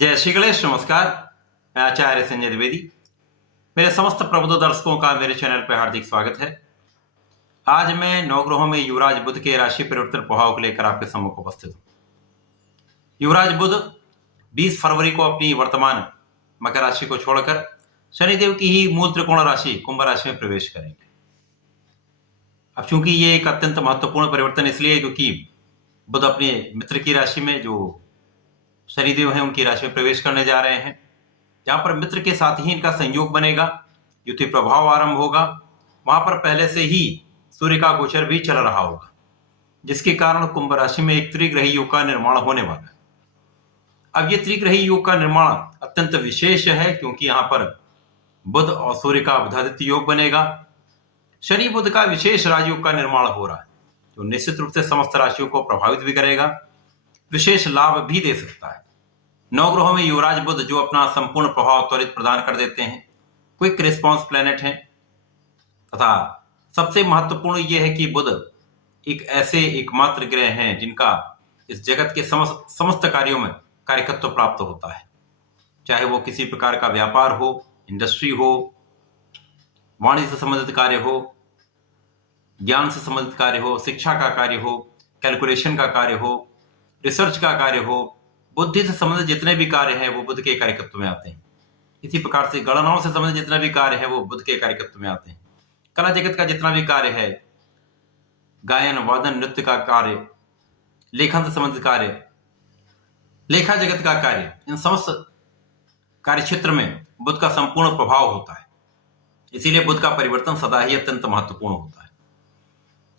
जय श्री गणेश। नमस्कार, मैं आचार्य संजय द्विवेदी। मेरे समस्त प्रबुद्ध दर्शकों का मेरे चैनल पर हार्दिक स्वागत है। आज मैं नवग्रहों में युवराज बुध के राशि परिवर्तन प्रभाव को लेकर आपके सम्मुख उपस्थित हूं। युवराज बुध 20 फरवरी को अपनी वर्तमान मकर राशि को छोड़कर शनिदेव की ही मूल त्रिकोण राशि कुंभ राशि में प्रवेश करेंगे। अब चूंकि ये एक अत्यंत महत्वपूर्ण परिवर्तन इसलिए क्योंकि बुध अपने मित्र की राशि में, जो शनिदेव हैं, उनकी राशि में प्रवेश करने जा रहे हैं। जहां पर मित्र के साथ ही इनका संयोग बनेगा, युति प्रभाव आरंभ होगा। वहां पर पहले से ही सूर्य का गोचर भी चल रहा होगा, जिसके कारण कुंभ राशि में एक त्रिग्रही योग का निर्माण होने वाला है। अब ये त्रिग्रही योग का निर्माण अत्यंत विशेष है क्योंकि यहाँ पर बुध और सूर्य का बुधादित्य योग बनेगा। शनि बुध का विशेष राजयोग का निर्माण हो रहा है, जो निश्चित रूप से समस्त राशियों को प्रभावित भी करेगा, विशेष लाभ भी दे सकता है। नवग्रहों में युवराज बुध जो अपना संपूर्ण प्रभाव त्वरित प्रदान कर देते हैं, क्विक रिस्पॉन्स प्लैनेट हैं। तथा सबसे महत्वपूर्ण यह है कि बुध एक ऐसे एकमात्र ग्रह हैं जिनका इस जगत के समस्त कार्यों में कार्यकत्व प्राप्त होता है। चाहे वो किसी प्रकार का व्यापार हो, इंडस्ट्री हो, वाणिज्य से संबंधित कार्य हो, ज्ञान से संबंधित कार्य हो, शिक्षा का कार्य हो, कैलकुलेशन का कार्य हो, रिसर्च का कार्य हो, बुद्धि से संबंधित जितने भी कार्य हैं वो बुध के कार्यकत्व में आते हैं। इसी प्रकार से गणनाओं से संबंधित जितने भी कार्य हैं वो बुध के कार्यकत्व में आते हैं। कला जगत का जितना भी कार्य है, गायन, वादन, नृत्य का कार्य, लेखन से संबंधित कार्य, लेखा जगत का कार्य, इन समस्त कार्य क्षेत्र में बुध का संपूर्ण प्रभाव होता है। इसीलिए बुध का परिवर्तन सदा ही अत्यंत महत्वपूर्ण होता है।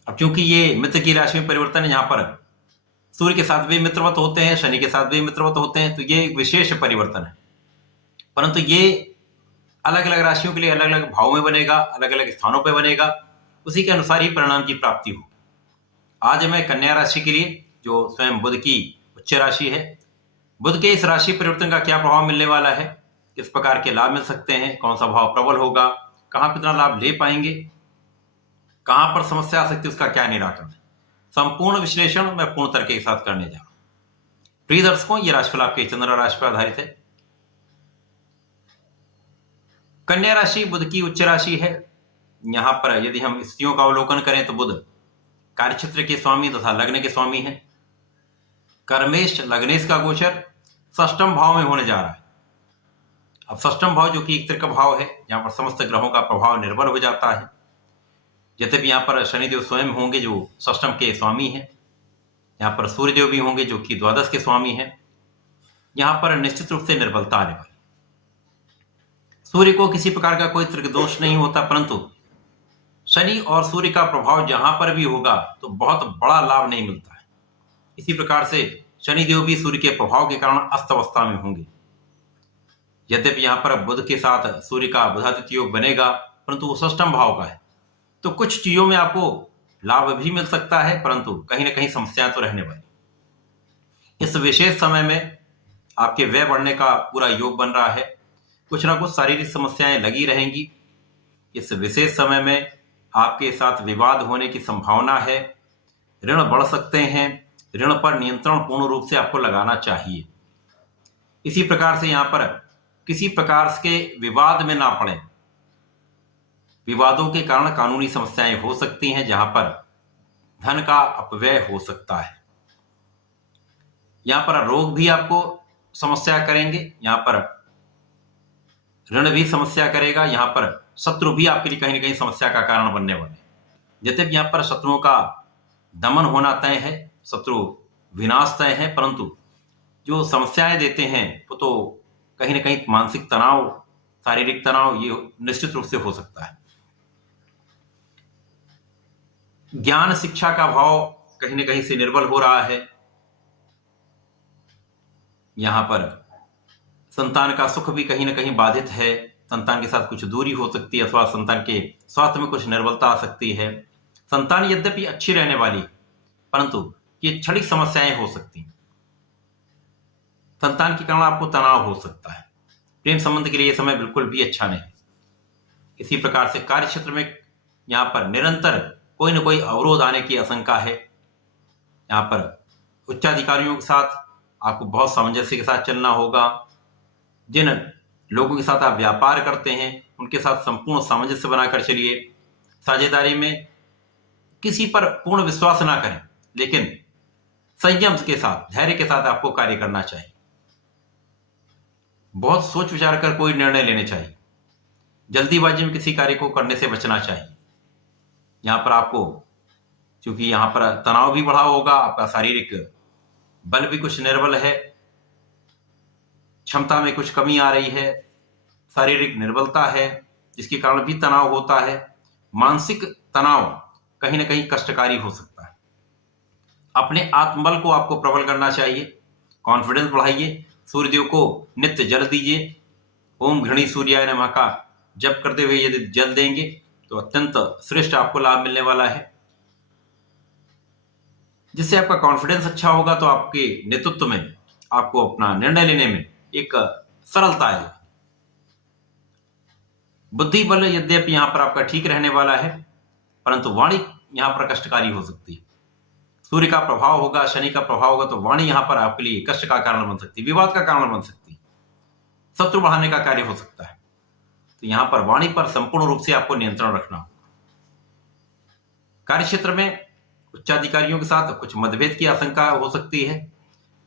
अब चूंकि ये मित्र की राशि में परिवर्तन है, यहाँ पर सूर्य के साथ भी मित्रवत होते हैं, शनि के साथ भी मित्रवत होते हैं, तो ये एक विशेष परिवर्तन है। परंतु ये अलग अलग राशियों के लिए अलग अलग भाव में बनेगा, अलग अलग स्थानों पर बनेगा, उसी के अनुसार ही परिणाम की प्राप्ति हो। आज मैं कन्या राशि के लिए, जो स्वयं बुध की उच्च राशि है, बुध के इस राशि परिवर्तन का क्या प्रभाव मिलने वाला है, किस प्रकार के लाभ मिल सकते हैं, कौन सा भाव प्रबल होगा, कहां कितना लाभ ले पाएंगे, कहां पर समस्या आ सकती है, उसका क्या निराकरण है, संपूर्ण विश्लेषण मैं पूर्ण तरीके के साथ करने जा रहा हूं। प्रिय दर्शकों, यह राशिफल आपके चंद्र राशि पर आधारित है। कन्या राशि बुध की उच्च राशि है। यहां पर यदि हम स्थितियों का अवलोकन करें तो बुध कार्यक्षेत्र के स्वामी तथा लग्न के स्वामी है। कर्मेश लग्नेश का गोचर षष्ठम भाव में होने जा रहा है। अब षष्ठम भाव जो कि एक त्रिक भाव है, जहां पर समस्त ग्रहों का प्रभाव निर्भर हो जाता है। यद्यपि यहाँ पर शनिदेव स्वयं होंगे जो षष्ठम के स्वामी हैं, यहाँ पर सूर्यदेव भी होंगे जो कि द्वादश के स्वामी हैं। यहाँ पर निश्चित रूप से निर्बलता आने वाली। सूर्य को किसी प्रकार का कोई त्रिकदोष नहीं होता, परंतु शनि और सूर्य का प्रभाव जहां पर भी होगा तो बहुत बड़ा लाभ नहीं मिलता है। इसी प्रकार से शनिदेव भी सूर्य के प्रभाव के कारण अस्त अवस्था में होंगे। यद्यपि यहाँ पर बुध के साथ सूर्य का बुधादित्य योग बनेगा, परंतु वो षष्ठम भाव का है, तो कुछ चीजों में आपको लाभ भी मिल सकता है, परंतु कहीं ना कहीं समस्याएं तो रहने वाली। इस विशेष समय में आपके व्यय बढ़ने का पूरा योग बन रहा है। कुछ ना कुछ शारीरिक समस्याएं लगी रहेंगी। इस विशेष समय में आपके साथ विवाद होने की संभावना है। ऋण बढ़ सकते हैं। ऋण पर नियंत्रण पूर्ण रूप से आपको लगाना चाहिए। इसी प्रकार से यहाँ पर किसी प्रकार के विवाद में ना पड़े। विवादों के कारण कानूनी समस्याएं हो सकती हैं, जहां पर धन का अपव्यय हो सकता है। यहां पर रोग भी आपको समस्या करेंगे, यहां पर ऋण भी समस्या करेगा, यहां पर शत्रु भी आपके लिए कहीं ना कहीं समस्या का कारण बनने वाले। यद्यपि यहां पर शत्रुओं का दमन होना तय है, शत्रु विनाश तय है, परंतु जो समस्याएं देते हैं वो तो कहीं ना कहीं मानसिक तनाव, शारीरिक तनाव, ये निश्चित रूप से हो सकता है। ज्ञान शिक्षा का भाव कहीं न कहीं से निर्बल हो रहा है। यहां पर संतान का सुख भी कहीं न कहीं बाधित है। संतान के साथ कुछ दूरी हो सकती है अथवा संतान के स्वास्थ्य में कुछ निर्बलता आ सकती है। संतान यद्यपि अच्छी रहने वाली, परंतु ये क्षणिक समस्याएं हो सकती हैं। संतान के कारण आपको तनाव हो सकता है। प्रेम संबंध के लिए यह समय बिल्कुल भी अच्छा नहीं। इसी प्रकार से कार्य क्षेत्र में यहाँ पर निरंतर कोई न कोई अवरोध आने की आशंका है। यहाँ पर उच्चाधिकारियों के साथ आपको बहुत सामंजस्य के साथ चलना होगा। जिन लोगों के साथ आप व्यापार करते हैं उनके साथ संपूर्ण सामंजस्य बनाकर चलिए। साझेदारी में किसी पर पूर्ण विश्वास ना करें, लेकिन संयम के साथ, धैर्य के साथ आपको कार्य करना चाहिए। बहुत सोच विचार कर कोई निर्णय लेने चाहिए। जल्दीबाजी में किसी कार्य को करने से बचना चाहिए। यहां पर आपको, क्योंकि यहां पर तनाव भी बढ़ा होगा, आपका शारीरिक बल भी कुछ निर्बल है, क्षमता में कुछ कमी आ रही है, शारीरिक निर्बलता है, जिसके कारण भी तनाव होता है। मानसिक तनाव कहीं ना कहीं कष्टकारी हो सकता है। अपने आत्मबल को आपको प्रबल करना चाहिए, कॉन्फिडेंस बढ़ाइए, सूर्यदेव को नित्य जल दीजिए। ओम घृणी सूर्याय नमः का जप करते हुए यदि जल देंगे तो अत्यंत श्रेष्ठ आपको लाभ मिलने वाला है, जिससे आपका कॉन्फिडेंस अच्छा होगा तो आपके नेतृत्व में, आपको अपना निर्णय लेने में एक सरलता आएगी। बुद्धि बल यद्यपि यहां पर आपका ठीक रहने वाला है, परंतु वाणी यहां पर कष्टकारी हो सकती है। सूर्य का प्रभाव होगा, शनि का प्रभाव होगा, तो वाणी यहां पर आपके लिए कष्ट का कारण बन सकती है, विवाद का कारण बन सकती है, शत्रु बढ़ाने का कार्य हो सकता है। तो यहां पर वाणी पर संपूर्ण रूप से आपको नियंत्रण रखना होगा। कार्य क्षेत्र में उच्चाधिकारियों के साथ कुछ मतभेद की आशंका हो सकती है।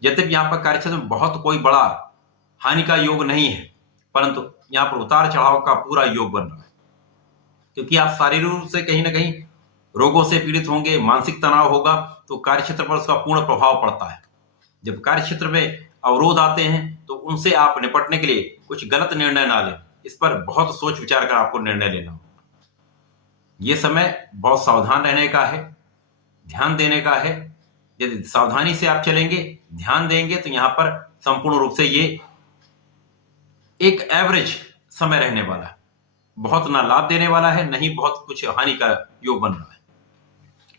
यद्यपि यहां पर कार्य क्षेत्र में बहुत कोई बड़ा हानि का योग नहीं है, परंतु यहां पर उतार चढ़ाव का पूरा योग बन रहा है, क्योंकि आप शारीरिक रूप से कहीं ना कहीं रोगों से पीड़ित होंगे, मानसिक तनाव होगा, तो कार्य क्षेत्र पर उसका पूर्ण प्रभाव पड़ता है। जब कार्य क्षेत्र में अवरोध आते हैं तो उनसे आप निपटने के लिए कुछ गलत निर्णय ना लें, इस पर बहुत सोच विचार कर आपको निर्णय लेना होगा। यह समय बहुत सावधान रहने का है, ध्यान देने का है। यदि सावधानी से आप चलेंगे, ध्यान देंगे, तो यहां पर संपूर्ण रूप से ये एक एवरेज समय रहने वाला है, बहुत ना लाभ देने वाला है, नहीं बहुत कुछ हानि का योग बन रहा है।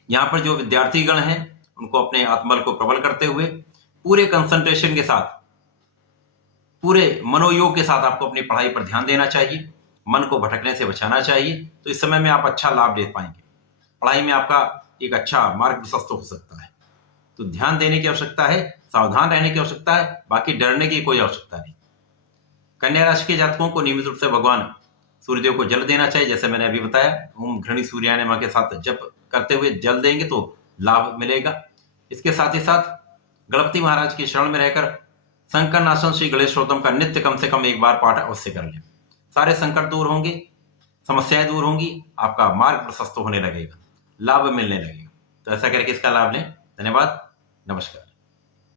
यहां पर जो विद्यार्थीगण हैं उनको अपने आत्मबल को प्रबल करते हुए पूरे कंसंट्रेशन के साथ, पूरे मनोयोग के साथ आपको अपनी पढ़ाई पर ध्यान देना चाहिए, मन को भटकने से बचाना चाहिए। तो इस समय में आप अच्छा लाभ ले पाएंगे, पढ़ाई में आपका एक अच्छा मार्ग प्रशस्त हो सकता है। तो ध्यान देने की आवश्यकता है, सावधान रहने की आवश्यकता है, बाकी डरने की कोई आवश्यकता नहीं। कन्या राशि के जातकों को नियमित रूप से भगवान सूर्यदेव को जल देना चाहिए, जैसे मैंने अभी बताया। ओम घृणी सूर्याय नमः के साथ जप करते हुए जल देंगे तो लाभ मिलेगा। इसके साथ ही साथ गणपति महाराज की शरण में रहकर संकट नाशन श्री गणेशोत्तम का नित्य कम से कम एक बार पाठ अवश्य कर लें। सारे संकट दूर होंगे, समस्याएं दूर होंगी, आपका मार्ग प्रशस्त होने लगेगा, लाभ मिलने लगेगा। तो ऐसा करके इसका लाभ लें। धन्यवाद, नमस्कार।